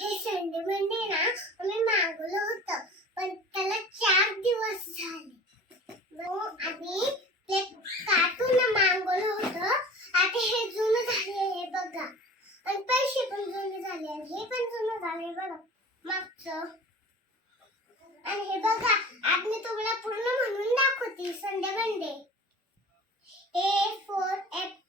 हे Sunday Monday ना आम्ही मागवलं होतं. पण त्याला चार दिवस झाले. मग आम्ही ते कार्टून मागवलं होतं. आता हे जुनं झाले हे बघा. आणि पैसे पण जुने झाले आणि हे पण जुनं झाले बघा. मागचं. आणि हे बघा आज मी तुम्हाला पूर्ण म्हणून दाखवते Sunday Monday. A four apple,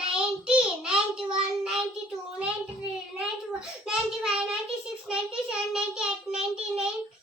90, 91, 92, 93, 94, 95, 96, 97, 98, 99,